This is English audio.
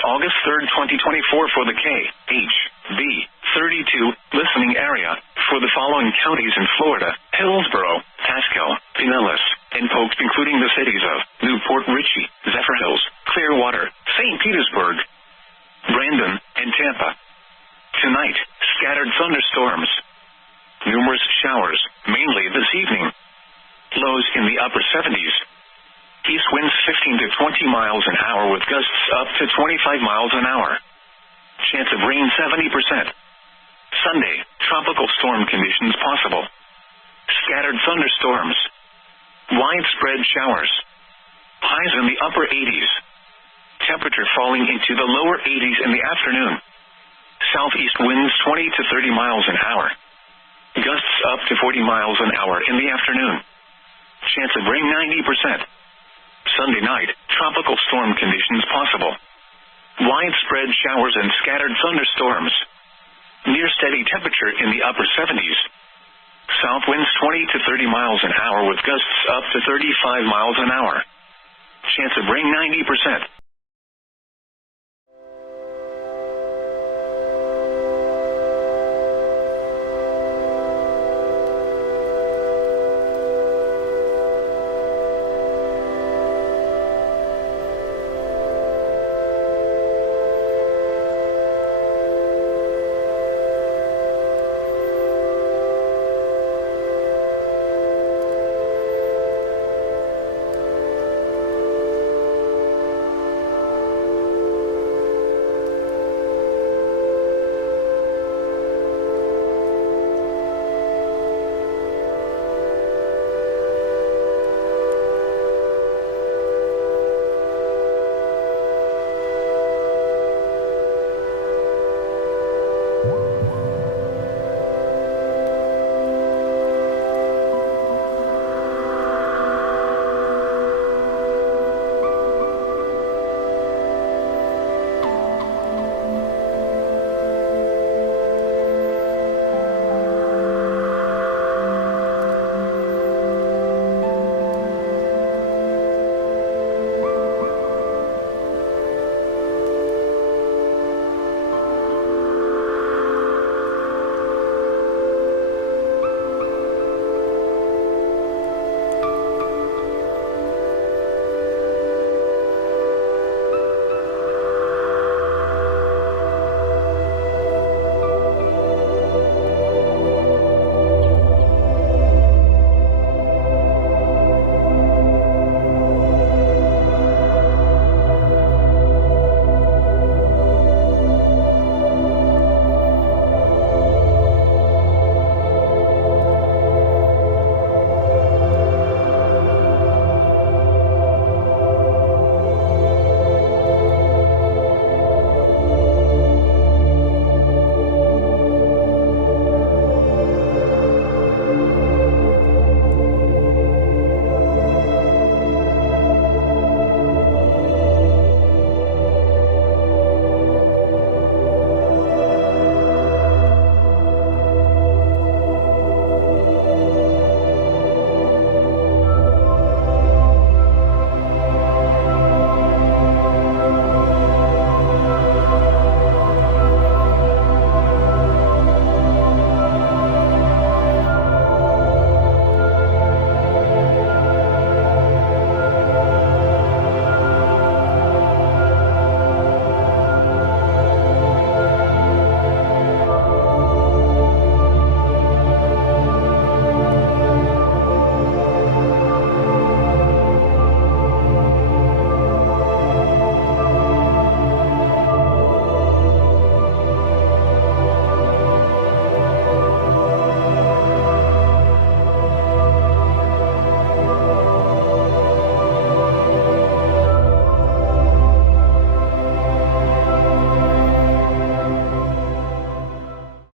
August 3rd, 2024 for the KHB 32 listening area for the following counties in Florida: Hillsborough, Pasco, Pinellas, and Polk, including the cities of Newport Richey, Zephyr Hills, Clearwater, St. Petersburg, Brandon, and Tampa. Tonight, scattered thunderstorms. Numerous showers, mainly this evening. Lows in the upper 70s. East winds 15 to 20 miles an hour with gusts up to 25 miles an hour. Chance of rain 70%. Sunday, tropical storm conditions possible. Scattered thunderstorms. Widespread showers. Highs in the upper 80s. Temperature falling into the lower 80s in the afternoon. Southeast winds 20 to 30 miles an hour. Gusts up to 40 miles an hour in the afternoon. Chance of rain 90%. Sunday night, tropical storm conditions possible. Widespread showers and scattered thunderstorms. Near steady temperature in the upper 70s. South winds 20 to 30 miles an hour with gusts up to 35 miles an hour. Chance of rain 90%.